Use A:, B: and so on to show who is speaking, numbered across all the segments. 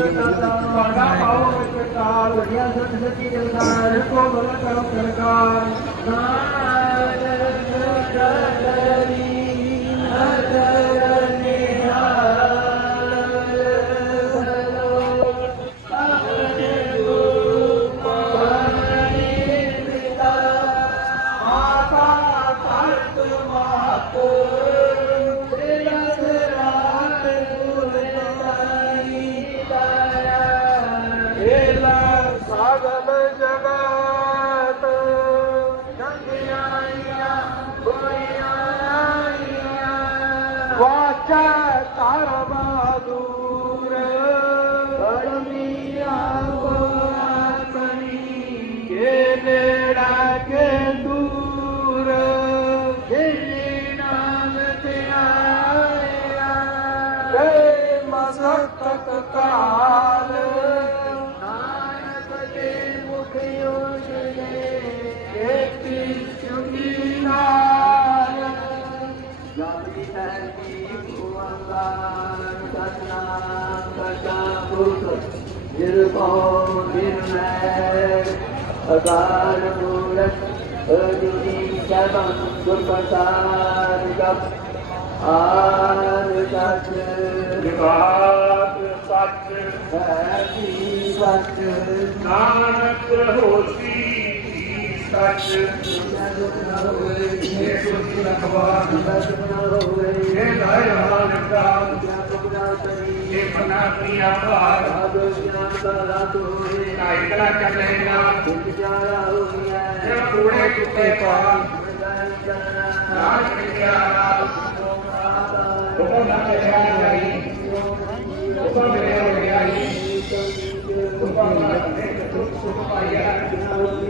A: ਗੱਡੀਆਂ ਪਾਗਾ ਪਾਓ ਸਰਕਾਰ ਵਧੀਆ ਸੱਚ ਸੱਚੀ ਜਲਕਾਰ ਕੋ ਬਲ ਕਰੋ ਸਰਕਾਰ
B: ਨਾ तारा बहादूर अकारमूलम् अनिरीक्षमं सुप्रसारकम् आनुसत् विभाग सत् हरि सत् नानक होसी सच ये सुन भगवान सच न
C: होए ये नय हाल प्राण जप तुझे मना प्रिया पार इतना कर लेगा जब कूड़े कुत्ते पार नाच प्रिया तुम ना चला गई तुम मेरे हो गई तुम ना देख तुम
D: सुन पाया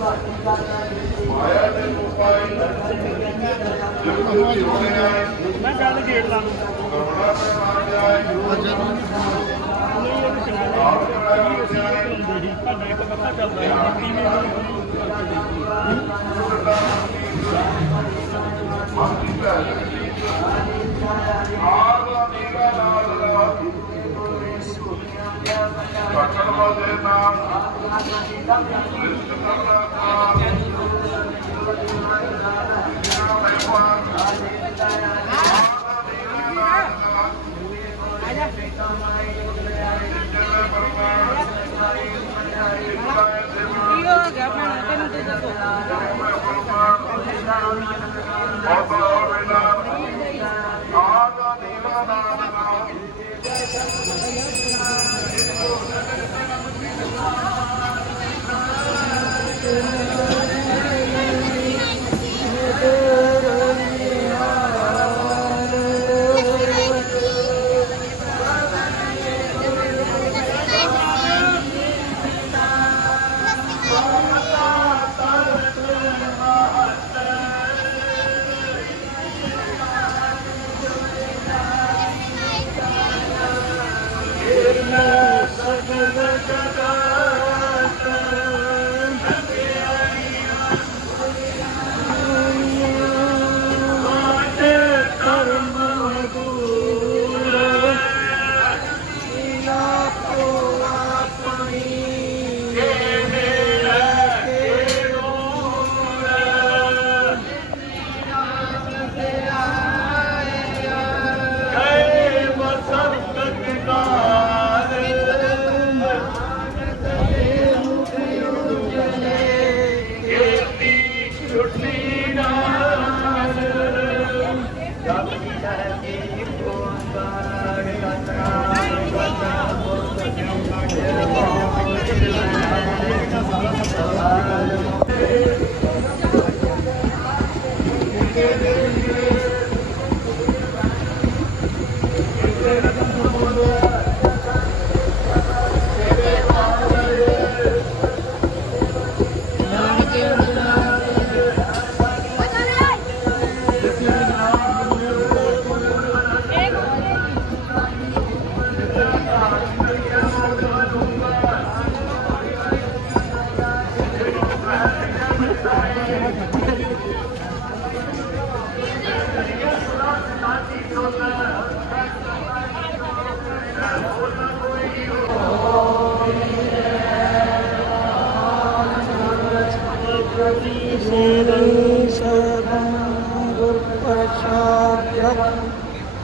D: ਗਾਵਨ ਦੇ ਦਾਦਾ ਨੇ ਕਾਮਤ ਪਿਆ ਆਕਰ ਦੀ ਰੁਜਾ ਨੇ ਆਵਰ ਕਾ ਇੰਜਾ ਨੇ ਅਰਕਰ ਕੇ ਸੋਈ
B: ਮੈਂ ਗੱਲ ਗੇਟ ਲਾ ਤੁਹਾਡਾ ਇੱਕ ਪਤਾ ਚੱਲਦਾ ਹੈ? ਟੀਵੀ
D: ਕੱਟਣ 啊！
E: 哎呀，怎么了？怎么
C: 了？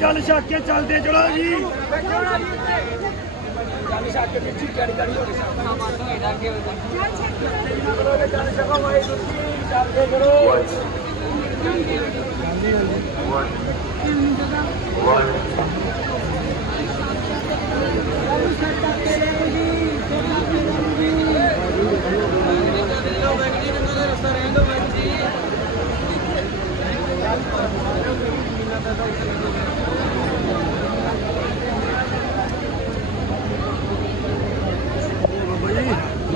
C: ਜਲ ਛੱਕ ਕੇ ਚੱਲਦੇ, ਚਲੋ ਜੀ ਜਲ ਛੱਕ ਕੇ ਵਿੱਚ ਕੜੀ ਕੜੀ ਹੋ ਗਈ ਸਾਡਾ ਮਾਨ ਤੋਂ ਇਹਦਾ ਅੱਗੇ ਹੋ ਗਿਆ ਜਲ ਛੱਕੋ ਵਾਈ ਤੁਸੀਂ
B: ਚੱਲਦੇ ਕਰੋ ਹਾਂਜੀ ਹਾਂਜੀ Thank you.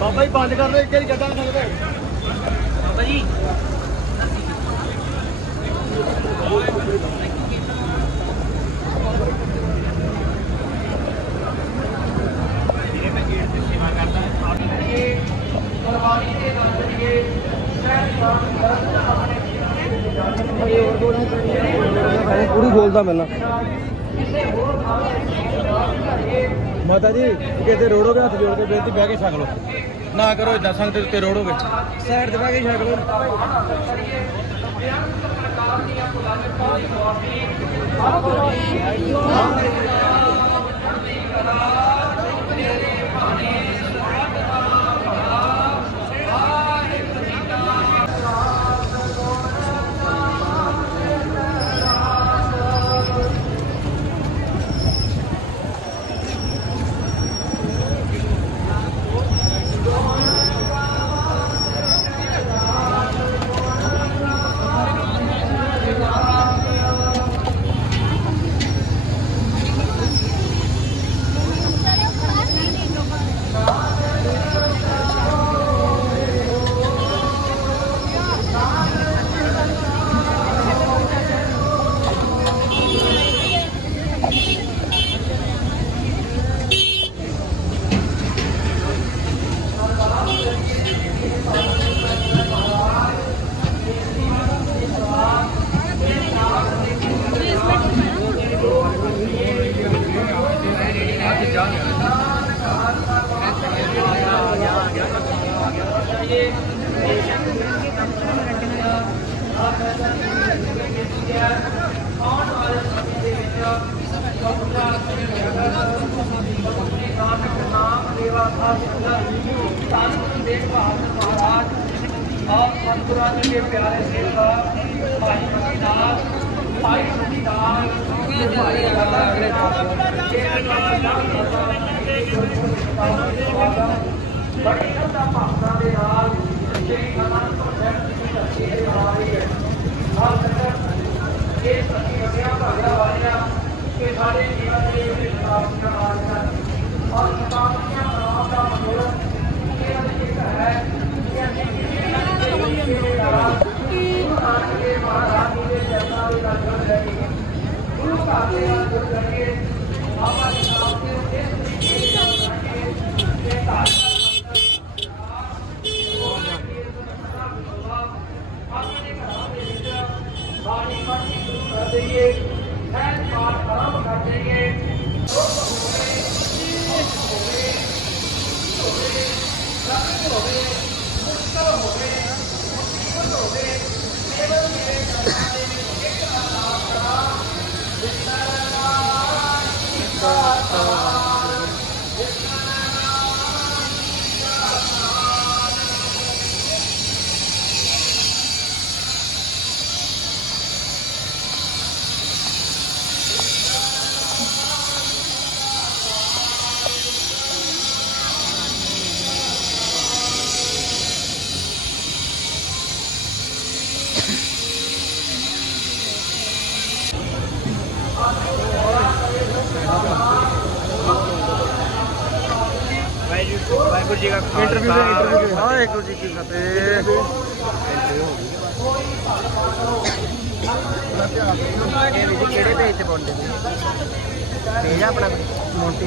D: ਬਾਬਾ ਜੀ ਬੰਦ ਕਰ ਲਓ ਇੱਕ ਵਾਰੀ ਗੱਡਾ ਨਾ ਸਕਦੇ
B: ਪੂਰੀ ਖੋਲਦਾ ਮਿਲਣਾ ਮਾਤਾ ਜੀ ਕਿਤੇ ਰੋੜੋਗੇ ਹੱਥ ਜੋੜ ਕੇ ਬੇਨਤੀ ਬਹਿ ਕੇ ਛਕ ਲਓ। ਨਾ ਕਰੋ ਇਦਾਂ ਸੰਗਤ ਦੇ ਉੱਤੇ ਰੋੜੋਗੇ ਸਾਈਡ ਤੇ ਬਹਿ ਕੇ ਛਕ ਲਓ।
A: ਆਪ ਸੰਤੁਰਾਂ ਅਨੰਦਪੁਰ ਸਾਹਿਬ ਦੀ ਧਰਤੀ ਤੇ ਆ ਰਹੀ ਹੈ ਆਹ ਸੰਗਤ ਇਹ ਸੱਚੀ ਵੱਡਿਆ ਭਾਗਿਆ ਵਾਲਿਆ ਕਿ ਸਾਡੇ ਜੀਵਨ ਦੇ ਵਿੱਚ ਪ੍ਰਾਪਤੀਆਂ ਆਈਆਂ ਔਰ ਪ੍ਰਾਪਤੀਆਂ ਪ੍ਰਾਪਤ ਦਾ ਮਨੋਰਥ ਇਹ ਇੱਕ ਹੈ ਕਿ ਅਸੀਂ ਕਿਸੇ हमारे जीवन में भी शताब्दियाँ मानकर और शताब्दियाँ नाम का मनोरथ केवल एक है कि किसी के महाराज के जनता का घर लगे गुरु का घर लगे बाबा साहब के अपने घर में बाड़ी पर शुरू कर
B: दिए Yeah. ਕੀ ਫਤਿਹ ਕਿਹੜੇ ਪੇਜ ਤੇ ਪਾਉਂਦੇ ਨੇ ਪੇਜ ਆ ਆਪਣਾ ਮੋਂਟੀ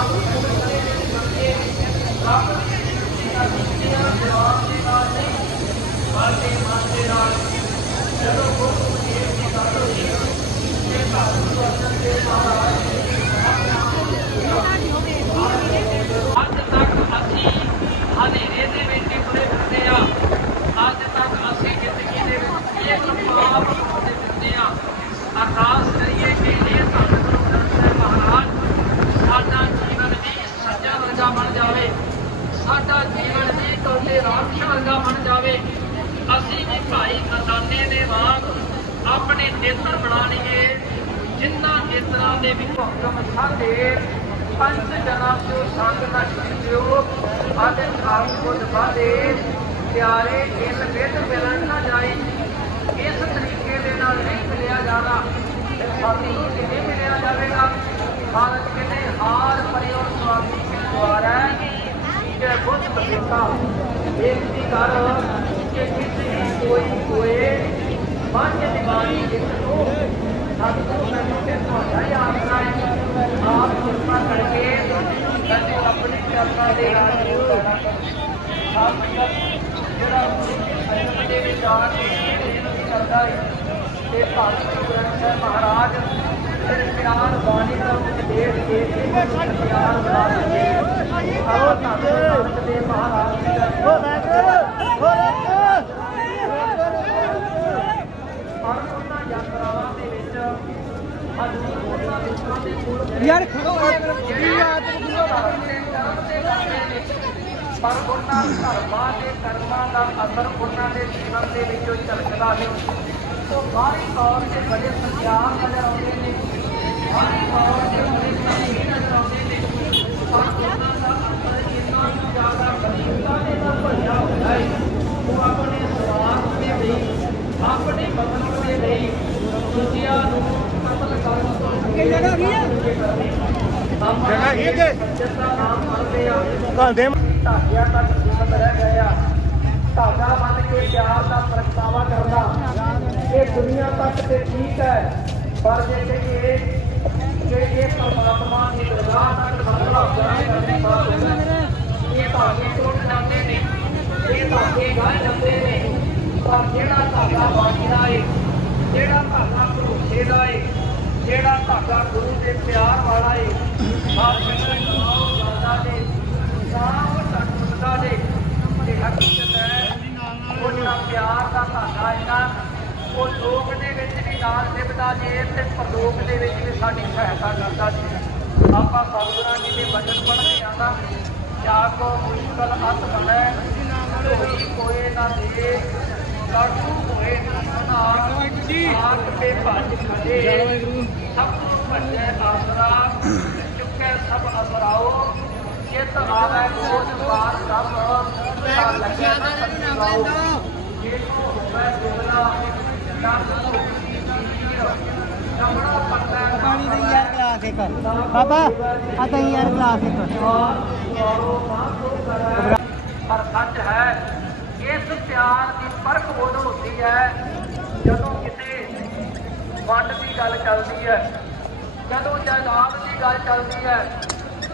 B: ਮਾਨ
A: ਅੱਜ ਤੱਕ ਅਸੀਂ ਹਨੇਰੇ ਦੇ ਵਿੱਚ ਹੀ ਤੁਰੇ ਫਿਰਦੇ ਆ ਅੱਜ ਤੱਕ ਅਸੀਂ ਜ਼ਿੰਦਗੀ ਦੇ ਵਿੱਚ ਇਹ ਪਾਪ ਕਰਦੇ ਫਿਰਦੇ ਆ ਅਰਦਾਸ ਕਰੀਏ ਕਿ ਇਹ ਧੰਨ ਗੁਰੂ ਗ੍ਰੰਥ ਸਾਹਿਬ ਮਹਾਰਾਜ ਸਾਡਾ ਜੀਵਨ ਵੀ ਸੱਜਾ ਵਰਗਾ ਬਣ ਜਾਵੇ ਸਾਡਾ ਜੀਵਨ ਵੀ ਤੁਹਾਡੇ ਰਾਖਸ਼ ਵਰਗਾ ਬਣ ਜਾਵੇ ਅਸੀਂ ਵੀ ਭਾਈ ਖਜ਼ਾਨੇ ਦੇ ਵਾਂਗ ਆਪਣੇ ਨੇਤਰ ਬਣਾ ਲਈਏ ਜਿਨ੍ਹਾਂ ਨੇਤਰਾਂ ਦੇ ਵਿੱਚ ਹੁਕਮ ਸਾਡੇ ਪੰਜ ਜਨਾਂ ਤੋਂ ਸੰਗ ਨਾ ਛਿੜਿਓ ਆਦੇ ਖਾਸ ਬੁੱਧ ਬਾਦੇ ਪਿਆਰੇ ਇਨ ਵਿਦ ਮਿਲਣ ਨਾ ਜਾਈ ਇਸ ਤਰੀਕੇ ਦੇ ਨਾਲ ਨਹੀਂ ਮਿਲਿਆ ਜਾਣਾ ਸਾਥੀ ਕਿਵੇਂ ਮਿਲਿਆ ਜਾਵੇਗਾ? ਹਾਲਤ ਕਿਤੇ ਹਾਰ ਪਰਿਓ ਸੁਆਮੀ ਕੇ ਦੁਆਰਾ ਕਿ ਬੁੱਧ ਬਸੇਤਾ, ਬੇਨਤੀ ਕਰ ਕਿ ਕਿਸੇ ਕੋਈ ਹੋਏ। ਪੰਜ ਮਹਾਰਾਜ ਫਿਰ ਪਿਆਰ ਬਾਣੀ ਦਾ ਉਪਦੇਸ਼ ਦੇ ਕੇ ਪਿਆਰ ਬਣਾ ਦਿੰਦੇ ਆਓ ਧੰਨ ਗੁਰੂ ਮਹਾਰਾਜ ਜੀ ਦਾ ਔਰ ਅੱਜ ਉਹਨਾਂ ਲੋਕਾਂ ਦੇ ਕੋਲ
D: ਯਾਰ ਖੜੋ ਕੀ ਯਾਦ
A: ਪਰ ਉਹਨਾਂ ਧਰਮਾਂ ਦੇ ਕਰਮਾਂ ਦਾ ਅਸਰ ਉਹਨਾਂ ਦੇ ਜੀਵਨ ਦੇ ਵਿੱਚੋਂ ਝਲਕਦਾ ਹੈ ਉਹ ਬਾਹਰੀ ਤੌਰ ਤੇ ਬੜੇ ਸਤਿਆਰ ਨਜ਼ਰ ਆਉਂਦੇ ਨੇ ਬਾਹਰੀ ਤੌਰ ਤੇ ਬੜੇ ਸਹੀ ਨਜ਼ਰ ਆਉਂਦੇ ਨੇ ਪਰ ਉਹਨਾਂ ਦਾ ਅੰਦਰ ਇੰਨਾ ਕੁ ਜ਼ਿਆਦਾ ਗਰੀਬਤਾ ਦੇ ਨਾਲ ਭਰਿਆ ਹੁੰਦਾ ਹੈ ਉਹ ਆਪਣੇ ਸਵਾਰਥ ਦੇ ਲਈ ਆਪਣੇ ਮਤਲਬ ਦੇ ਲਈ ਦੂਜਿਆਂ ਨੂੰ ਕਤਲ ਕਰਨ ਤੋਂ
D: ਕੀ ਜਗ੍ਹਾ ਇਹ ਕਿ
A: ਜਿਸਦਾ ਨਾਮ ਤੱਕ ਸੀਮਤ ਰਹਿ ਗਏ ਆ ਧਾਗਾ ਮੰਨ ਕੇ ਪਿਆਰ ਦਾ ਪ੍ਰਗਟਾਵਾ ਕਰਨਾ ਇਹ ਦੁਨੀਆ ਤੱਕ ਤੇ ਠੀਕ ਹੈ ਪਰ ਜੇ ਕਹੀਏ ਕਿ ਇਹ ਪਰਮਾਤਮਾ ਦੀ ਦਰਗਾਹ ਤੱਕ ਮਸਲਾ ਕਰਨੇ ਇਹ ਧਾਗੇ ਟੁੱਟ ਜਾਂਦੇ ਨੇ ਇਹ ਧਾਗੇ ਗਾਹ ਜਾਂਦੇ ਨੇ ਪਰ ਜਿਹੜਾ ਧਾਗਾ ਬਾਣੀ ਦਾ ਏ, ਜਿਹੜਾ ਧਾਗਾ ਭਰੋਸੇ ਦਾ ਏ ਜਿਹੜਾ ਧਾਗਾ ਗੁਰੂ ਦੇ ਪਿਆਰ ਵਾਲਾ ਏ ਆਪ ਜਿਹੜੇ ਕਮਾਓ ਦਾਦਾ ਦੇ ਸਾਹ ਟੁੱਟਦਾ ਦੇ, ਤੇ ਹਕੀਕਤ ਹੈ ਉਹ ਜਿਹੜਾ ਪਿਆਰ ਦਾ ਧਾਗਾ ਹੈ ਨਾ ਉਹ ਲੋਕ ਦੇ ਵਿੱਚ ਵੀ ਨਾਲ ਨਿਭਦਾ ਜੇ ਤੇ ਪਰਲੋਕ ਦੇ ਵਿੱਚ ਵੀ ਸਾਡੀ ਸਹਾਇਤਾ ਕਰਦਾ ਜੀ। ਆਪਾਂ ਸਤਿਗੁਰਾਂ ਜੀ ਦੇ ਬਚਨ ਪੜ੍ਹਦੇ ਆਂ ਤਾਂ ਜਾਗੋ ਮੁਸ਼ਕਲ ਹੱਥ ਬਨੈ ਕੋਈ ਕੋਏ ਨਾ ਦੇ ਲਾਡੂ ਹੋਏ ਨਾ ਆਖ ਕੇ ਭੱਜ ਖੜੇ ਸਭ ਨੂੰ ਭੱਜੈ ਆਸਰਾ ਚੁੱਕੈ ਸਭ ਅਸਰਾਓ ਚਿਤ ਆਵੈ ਕੋਜ ਪਾਰ ਸਭ ਤਾਂ ਲੱਗਿਆ ਨਾ ਸਤਿਗੁਰੂ ਜੇ ਕੋ ਹੋਵੇ ਦੁਗਲਾ ਨੰਦ ਭੁਖੀ ਨੀਰ ਕਮੜਾ ਪੱਤਾ
D: ਪਾਣੀ ਦੇ ਯਾਰ ਗਲਾਸ ਇੱਕ ਬਾਬਾ ਆ ਤਾਂ ਯਾਰ ਗਲਾਸ ਇੱਕ
A: ਪਰ ਸੱਚ ਹੈ ਇਸ ਪਿਆਰ ਫ਼ਰਕ ਉਦੋਂ ਹੁੰਦੀ ਹੈ, ਜਦੋਂ ਕਿਸੇ ਵੰਡ ਦੀ ਗੱਲ ਚੱਲਦੀ ਹੈ, ਜਦੋਂ ਜਾਇਦਾਦ ਦੀ ਗੱਲ ਚੱਲਦੀ ਹੈ,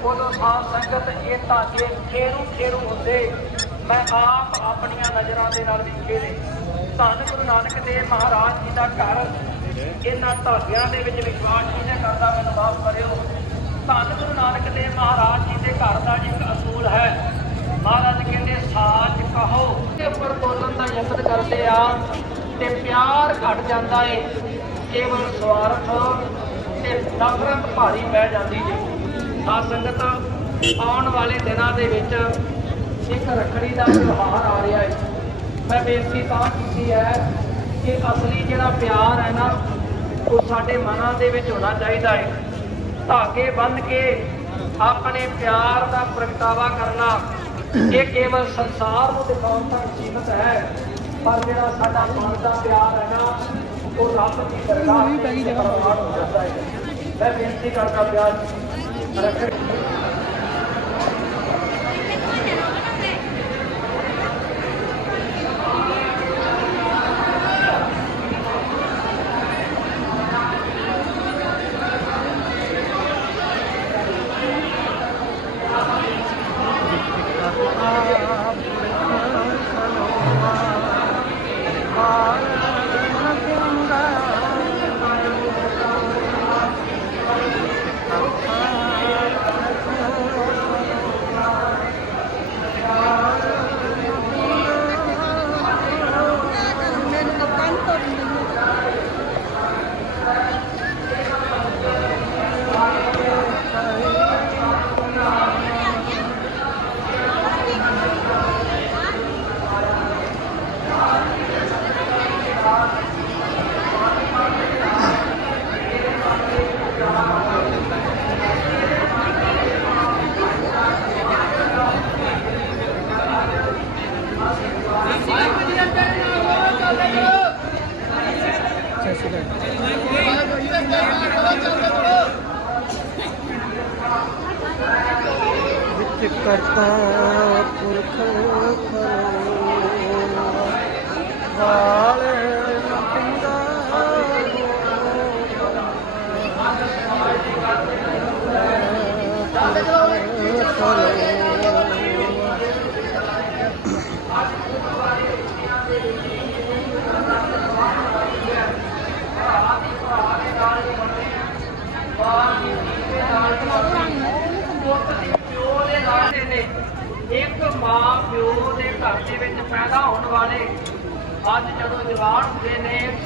A: ਉਦੋਂ ਸਾਧ ਸੰਗਤ ਇਹ ਧਾਗੇ ਖੇਰੂ ਖੇਰੂ ਹੁੰਦੇ, ਮੈਂ ਆਪ ਆਪਣੀਆਂ ਨਜ਼ਰਾਂ ਦੇ ਨਾਲ ਵੇਖੇ ਨੇ। ਧੰਨ ਗੁਰੂ ਨਾਨਕ ਦੇਵ ਮਹਾਰਾਜ ਜੀ ਦਾ ਘਰ, ਇਹਨਾਂ ਧਾਗਿਆਂ ਦੇ ਵਿੱਚ ਵਿਸ਼ਵਾਸ ਜਿਹਨੇ ਕਰਦਾ, ਮੈਨੂੰ ਮਾਫ ਕਰਿਓ। ਧੰਨ ਗੁਰੂ ਨਾਨਕ ਦੇਵ ਮਹਾਰਾਜ ਜੀ ਦੇ ਘਰ ਦਾ ਇੱਕ ਅਸੂਲ ਹੈ। ਮਹਾਰਾਜ ਕਹਿੰਦੇ, ਸਾਚ ਕਹੋ ਉੱਪਰ ਬੋਲਣ ਦਾ ਯਤਨ ਕਰਦੇ ਆ ਤੇ ਪਿਆਰ ਘਟ ਜਾਂਦਾ ਏ। ਕੇਵਲ ਸਵਾਰਥ ਤੇ ਨਫ਼ਰਤ ਭਾਰੀ ਪੈ ਜਾਂਦੀ ਜੀ ਸਾਧ ਸੰਗਤ ਆਉਣ ਵਾਲੇ ਦਿਨਾਂ ਦੇ ਵਿੱਚ ਇੱਕ ਰੱਖੜੀ ਦਾ ਤਿਉਹਾਰ ਆ ਰਿਹਾ ਹੈ ਮੈਂ ਬੇਨਤੀ ਤਾਂ ਕੀਤੀ ਹੈ ਕਿ ਅਸਲੀ ਜਿਹੜਾ ਪਿਆਰ ਹੈ ਨਾ, ਉਹ ਸਾਡੇ ਮਨਾਂ ਦੇ ਵਿੱਚ ਹੋਣਾ ਚਾਹੀਦਾ ਹੈ ਧਾਗੇ ਬੰਨ੍ਹ ਕੇ ਆਪਣੇ ਪਿਆਰ ਦਾ ਪ੍ਰਗਟਾਵਾ ਕਰਨਾ ਇਹ ਕੇਵਲ ਸੰਸਾਰ ਨੂੰ ਦਿਖਾਉਣ ਤੱਕ ਸੀਮਤ ਹੈ ਪਰ ਜਿਹੜਾ ਸਾਡਾ ਮਨ ਦਾ ਪਿਆਰ ਹੈ ਨਾ ਉਹ ਰੱਬ ਦੀ ਦਰਗਾਹ ਤੇ ਪ੍ਰਵਾਨ ਹੋ ਜਾਂਦਾ ਹੈ। ਮੈਂ ਬੇਨਤੀ ਕਰਦਾ ਪਿਆਰ ਰੱਖੜੀ
D: ਕਰਤਾ ਪੁਰਖ ਵਾਲੇ ਨਾ ਪਿੰਦਾ
A: ਪਿਓ ਦੇ ਨੇ। ਇੱਕ ਮਾਂ ਪਿਓ ਦੇ ਘਰ ਦੇ ਵਿੱਚ ਪੈਦਾ ਹੋਣ ਵਾਲੇ ਅੱਜ ਜਦੋਂ ਜਵਾਨ ਹੁੰਦੇ ਨੇ